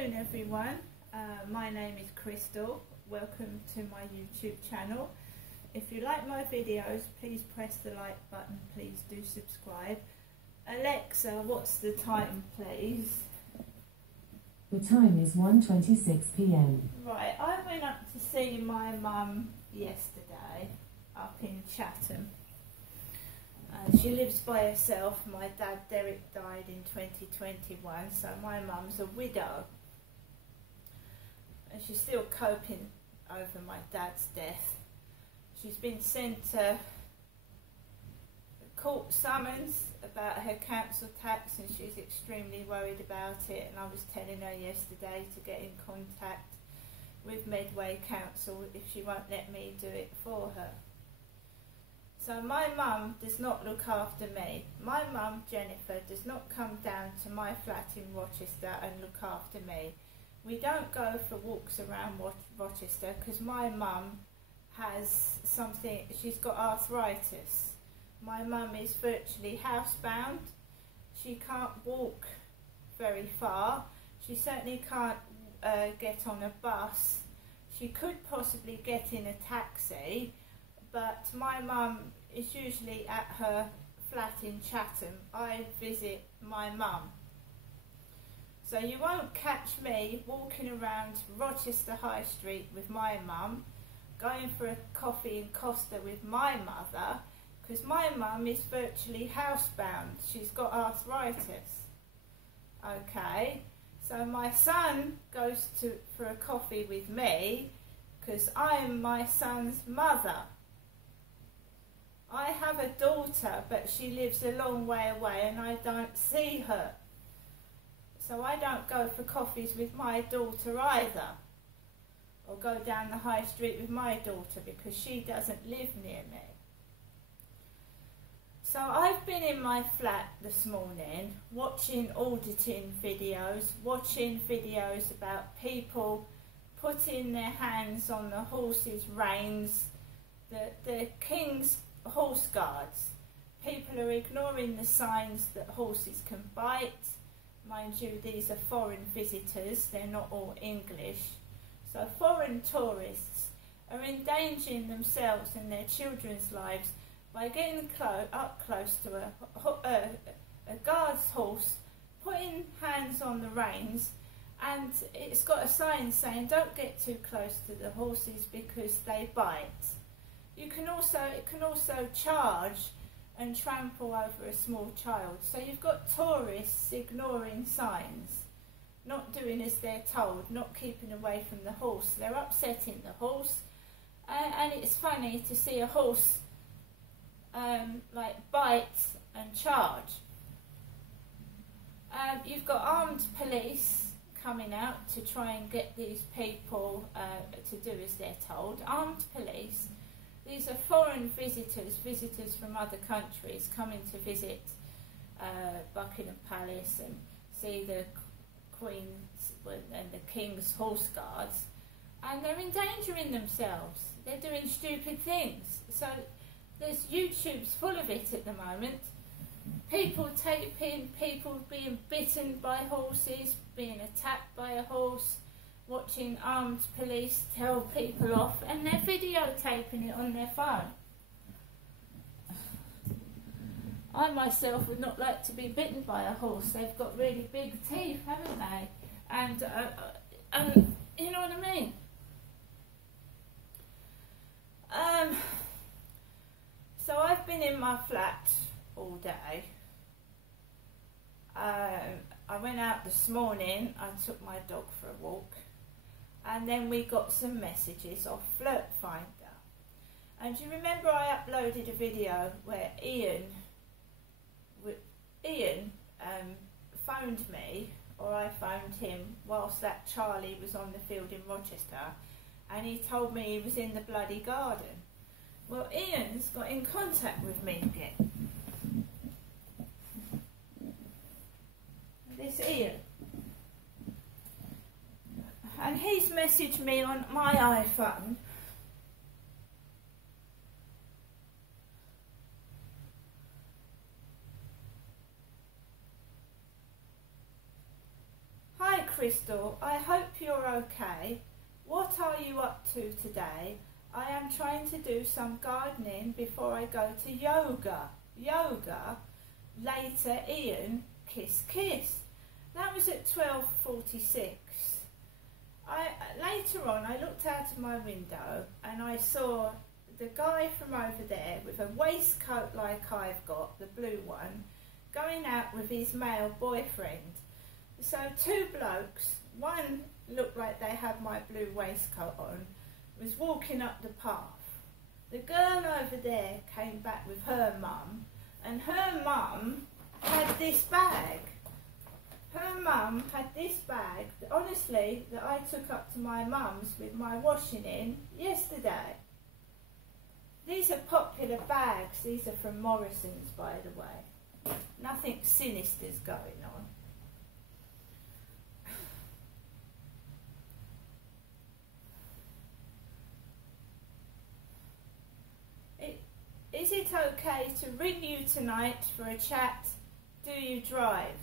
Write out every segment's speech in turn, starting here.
afternoon everyone, my name is Crystal. Welcome to my YouTube channel. If you like my videos, please press the like button, please do subscribe. Alexa, what's the time please? The time is 1:26 p.m. Right, I went up to see my mum yesterday up in Chatham. She lives by herself. My dad Derek died in 2021, so my mum's a widow. And she's still coping over my dad's death. She's been sent a court summons about her council tax and she's extremely worried about it, and I was telling her yesterday to get in contact with Medway Council if she won't let me do it for her. So my mum does not look after me. My mum, Jennifer, does not come down to my flat in Rochester and look after me. We don't go for walks around Rochester because my mum has something, she's got arthritis. My mum is virtually housebound. She can't walk very far. She certainly can't get on a bus. She could possibly get in a taxi, but my mum is usually at her flat in Chatham. I visit my mum. So you won't catch me walking around Rochester High Street with my mum, going for a coffee in Costa with my mother, because my mum is virtually housebound. She's got arthritis. Okay, so my son goes for a coffee with me because I'm my son's mother. I have a daughter, but she lives a long way away and I don't see her. So I don't go for coffees with my daughter either, or go down the high street with my daughter because she doesn't live near me. So I've been in my flat this morning watching auditing videos, watching videos about people putting their hands on the horses' reins, the king's horse guards. People are ignoring the signs that horses can bite. Mind you, these are foreign visitors, they're not all English. So foreign tourists are endangering themselves and their children's lives by getting up close to a guard's horse, putting hands on the reins, and it's got a sign saying don't get too close to the horses because they bite. It can also charge and trample over a small child. So you've got tourists ignoring signs, not doing as they're told, not keeping away from the horse. They're upsetting the horse, and it's funny to see a horse like bite and charge. You've got armed police coming out to try and get these people to do as they're told. Armed police. These are foreign visitors from other countries coming to visit Buckingham Palace and see the Queen's and the King's horse guards, and they're endangering themselves. They're doing stupid things. So there's YouTube's full of it at the moment. People taping, people being bitten by horses, being attacked by a horse, watching armed police tell people off, and they're videotaping it on their phone. I myself would not like to be bitten by a horse. They've got really big teeth, haven't they? And you know what I mean? So I've been in my flat all day. I went out this morning, I took my dog for a walk, and then we got some messages off Flirt Finder. And do you remember I uploaded a video where Ian phoned me, or I phoned him, whilst that Charlie was on the field in Rochester, and he told me he was in the bloody garden. Well, Ian's got in contact with me again. This Ian. And he's messaged me on my iPhone. Hi Crystal, I hope you're okay. What are you up to today? I am trying to do some gardening before I go to yoga. Yoga? Later, Ian, kiss kiss. That was at 12:46. Later on, I looked out of my window and I saw the guy from over there with a waistcoat like I've got, the blue one, going out with his male boyfriend. So two blokes, one looked like they had my blue waistcoat on, was walking up the path. The girl over there came back with her mum, and her mum had this bag. Her mum had this bag, honestly, that I took up to my mum's with my washing in yesterday. These are popular bags. These are from Morrison's, by the way. Nothing sinister's going on. Is it okay to ring you tonight for a chat? Do you drive?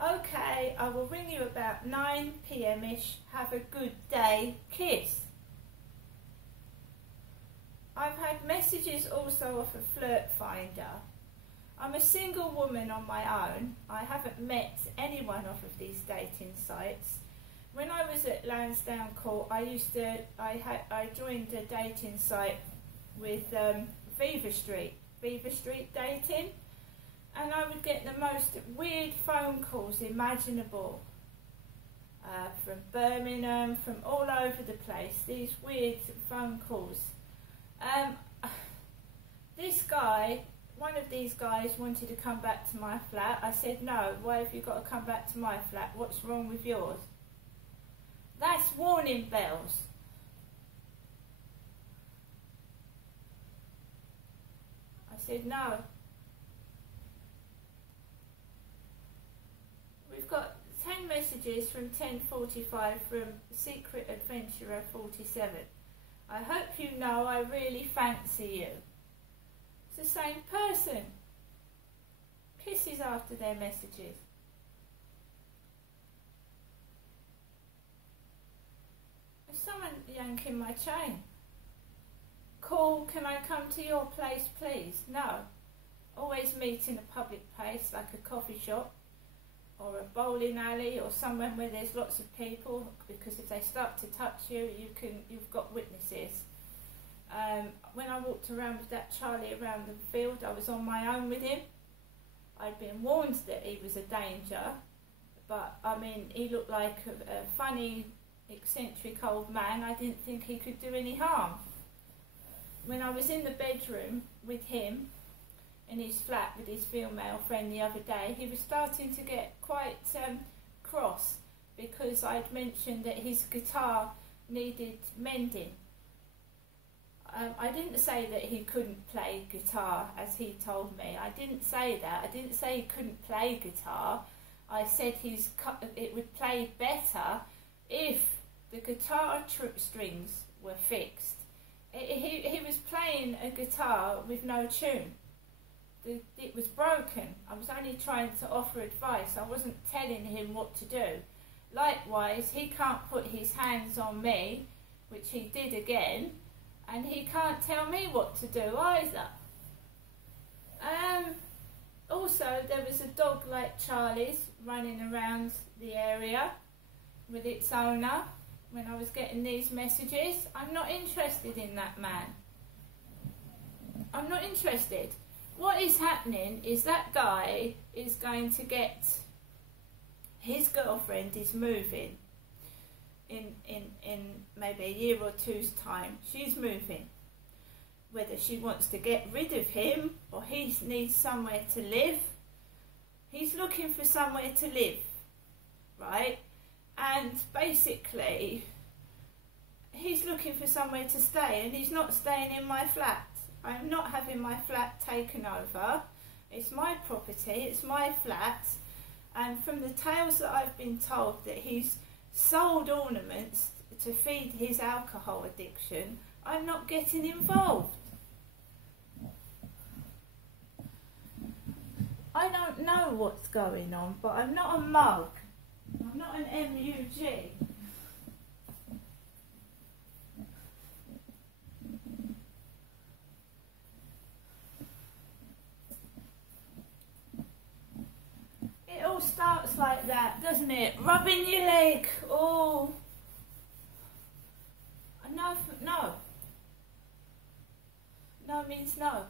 Okay, I will ring you about 9 p.m-ish. Have a good day. Kiss. I've had messages also off a Flirt Finder. I'm a single woman on my own. I haven't met anyone off of these dating sites. When I was at Lansdowne Court, I joined a dating site with Viva Street Dating, and I would get the most weird phone calls imaginable from Birmingham, from all over the place. These weird phone calls. This guy, one of these guys, wanted to come back to my flat. I said, no, why have you got to come back to my flat? What's wrong with yours? That's warning bells. I said, no. We've got 10 messages from 10:45 from Secret Adventurer 47. I hope you know I really fancy you. It's the same person. Kisses after their messages. There's someone yanking my chain. Call, can I come to your place please? No. Always meet in a public place like a coffee shop or a bowling alley or somewhere where there's lots of people, because if they start to touch you, you've got witnesses. When I walked around with that Charlie around the field, I was on my own with him. I'd been warned that he was a danger, but I mean, he looked like a funny, eccentric old man. I didn't think he could do any harm. When I was in the bedroom with him in his flat with his female friend the other day, he was starting to get quite cross because I'd mentioned that his guitar needed mending. I didn't say that he couldn't play guitar, as he told me. I didn't say that. I didn't say he couldn't play guitar. I said it would play better if the guitar strings were fixed. He was playing a guitar with no tune. It was broken. I was only trying to offer advice. I wasn't telling him what to do. Likewise, he can't put his hands on me, which he did again, and he can't tell me what to do either. Also, there was a dog like Charlie's running around the area with its owner when I was getting these messages. I'm not interested in that man. I'm not interested. What is happening is that guy is going to get, his girlfriend is moving in maybe a year or two's time. She's moving. Whether she wants to get rid of him or he needs somewhere to live, he's looking for somewhere to live, right? And basically, he's looking for somewhere to stay, and he's not staying in my flat. I'm not having my flat taken over. It's my property, it's my flat, and from the tales that I've been told that he's sold ornaments to feed his alcohol addiction, I'm not getting involved. I don't know what's going on, but I'm not a mug. I'm not an MUG. It all starts like that, doesn't it? Rubbing your leg. Oh. No, no. No means no.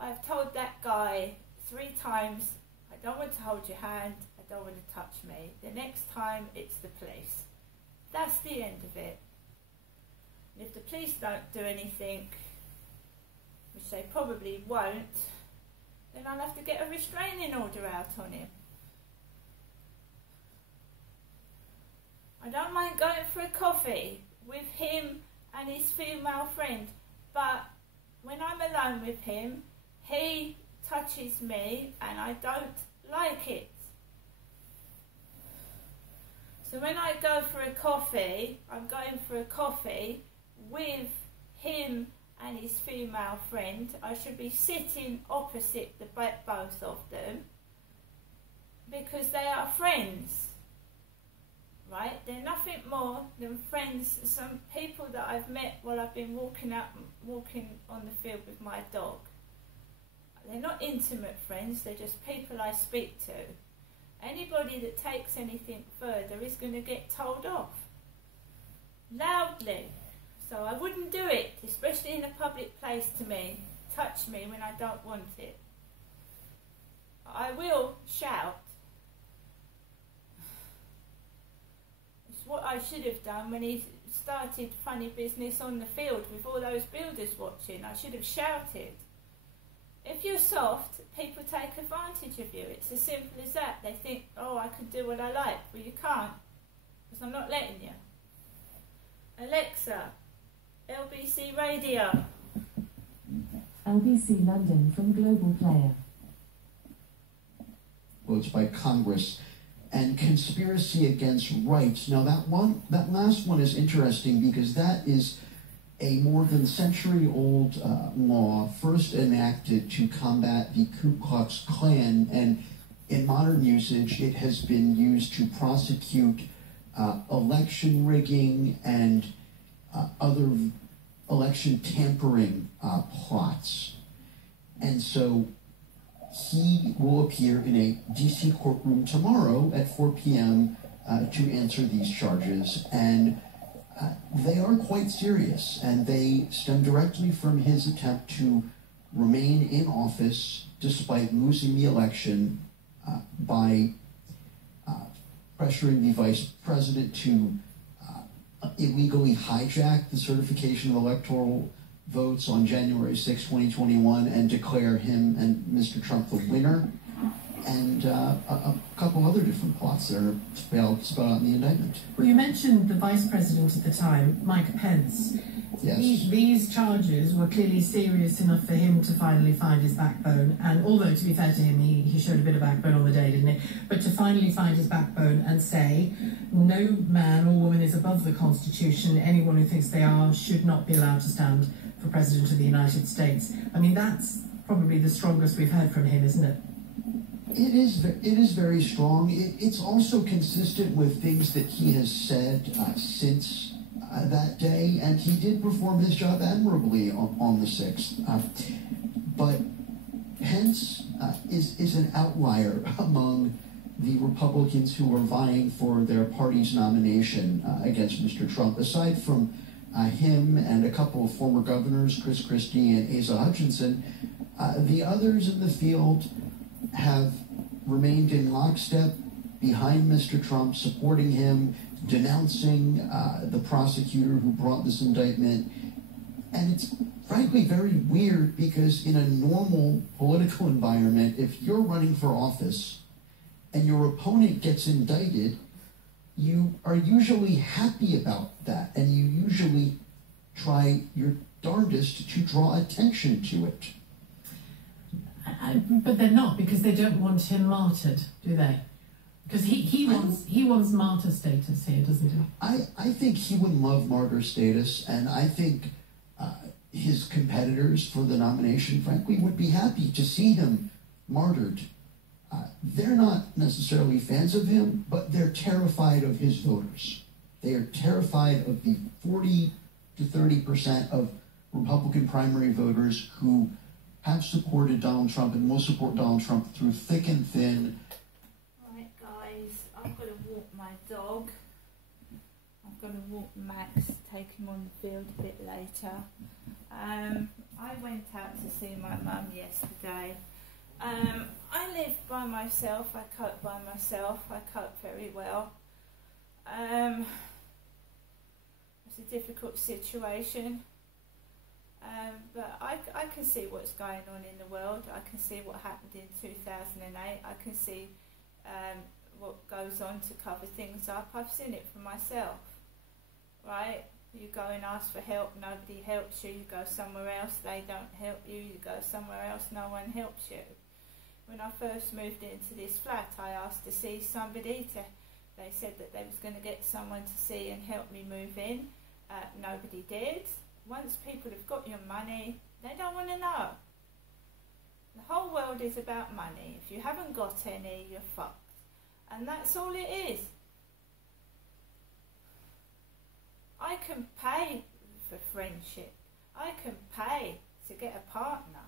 I've told that guy 3 times, I don't want to hold your hand, I don't want to touch me. The next time, it's the police. That's the end of it. And if the police don't do anything, which they probably won't, then I'll have to get a restraining order out on him. I don't mind going for a coffee with him and his female friend, but when I'm alone with him, he touches me and I don't like it. So when I go for a coffee, I'm going for a coffee with him and his female friend. I should be sitting opposite both of them because they are friends, right? They're nothing more than friends. Some people that I've met while I've been walking on the field with my dog. They're not intimate friends, they're just people I speak to. Anybody that takes anything further is going to get told off. Loudly. So I wouldn't do it, especially in a public place to me. Touch me when I don't want it. I will shout. It's what I should have done when he started funny business on the field with all those builders watching. I should have shouted. If you're soft, people take advantage of you. It's as simple as that. They think, oh, I can do what I like. Well, you can't, because I'm not letting you. Alexa, LBC Radio. LBC London from Global Player. Votes by Congress and conspiracy against rights. Now that last one is interesting because that is a more than century-old law, first enacted to combat the Ku Klux Klan, and in modern usage, it has been used to prosecute election rigging and other election tampering plots. And so he will appear in a D.C. courtroom tomorrow at 4 p.m. To answer these charges, and they are quite serious, and they stem directly from his attempt to remain in office despite losing the election by pressuring the vice president to illegally hijack the certification of electoral votes on January 6, 2021, and declare him and Mr. Trump the winner, and a couple other different plots that are spelled out in the indictment. Well, you mentioned the Vice President at the time, Mike Pence. Yes. These charges were clearly serious enough for him to finally find his backbone, and although, to be fair to him, he showed a bit of backbone on the day, didn't he? But to finally find his backbone and say, no man or woman is above the Constitution, anyone who thinks they are should not be allowed to stand for President of the United States. I mean, that's probably the strongest we've heard from him, isn't it? It is very strong. It's also consistent with things that he has said since that day, and he did perform his job admirably on the 6th. But Pence is an outlier among the Republicans who are vying for their party's nomination against Mr. Trump. Aside from him and a couple of former governors, Chris Christie and Asa Hutchinson, the others in the field have remained in lockstep behind Mr. Trump, supporting him, denouncing the prosecutor who brought this indictment. And it's frankly very weird because in a normal political environment, if you're running for office and your opponent gets indicted, you are usually happy about that, and you usually try your darndest to draw attention to it. But they're not, because they don't want him martyred, do they? Because he wants martyr status here, doesn't he? I think he would love martyr status, and I think his competitors for the nomination, frankly, would be happy to see him martyred. they're not necessarily fans of him, but they're terrified of his voters. They are terrified of the 40 to 30% of Republican primary voters who have supported Donald Trump and will support Donald Trump through thick and thin. Right, guys, I've got to walk my dog. I'm going to walk Max, take him on the field a bit later. I went out to see my mum yesterday. I live by myself, I cope by myself, I cope very well. It's a difficult situation, but I can see what's going on in the world. I can see what happened in 2008. I can see what goes on to cover things up. I've seen it for myself, right? You go and ask for help, nobody helps you. You go somewhere else, they don't help you. You go somewhere else, no one helps you. When I first moved into this flat, I asked to see somebody. They said that they was going to get someone to see and help me move in. Nobody did. Once people have got your money, they don't want to know. The whole world is about money. If you haven't got any, you're fucked. And that's all it is. I can pay for friendship. I can pay to get a partner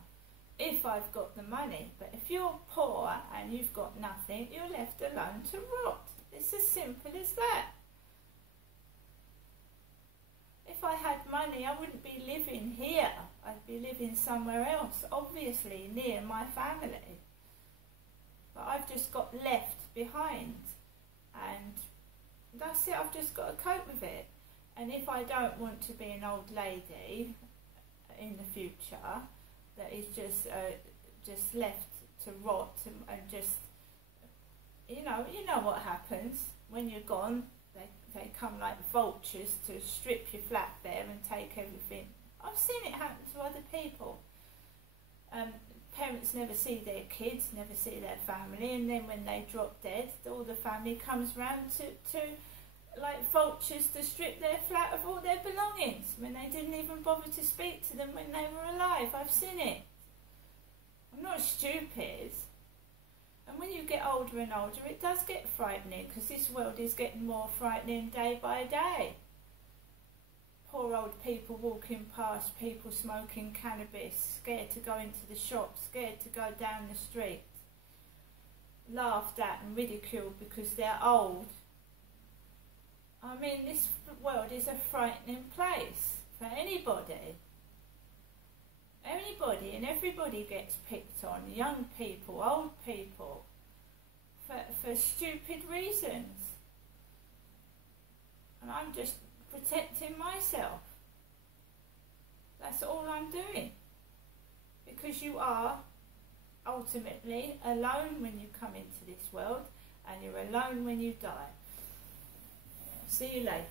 if I've got the money. But if you're poor and you've got nothing, you're left alone to rot. It's as simple as that. If I had money, I wouldn't be living here. I'd be living somewhere else, obviously near my family. But I've just got left behind. And that's it, I've just got to cope with it. And if I don't want to be an old lady in the future that is just left to rot and just, you know what happens when you're gone. They come like vultures to strip your flat bare and take everything. I've seen it happen to other people. Parents never see their kids, never see their family, and then when they drop dead, all the family comes round to like vultures to strip their flat of all their belongings when they didn't even bother to speak to them when they were alive. I've seen it. I'm not stupid. And when you get older and older, it does get frightening, because this world is getting more frightening day by day. Poor old people walking past, people smoking cannabis, scared to go into the shop, scared to go down the street, laughed at and ridiculed because they're old. I mean, this world is a frightening place for anybody. Anybody and everybody gets picked on, young people, old people, for stupid reasons. And I'm just protecting myself. That's all I'm doing. Because you are ultimately alone when you come into this world, and you're alone when you die. See you later.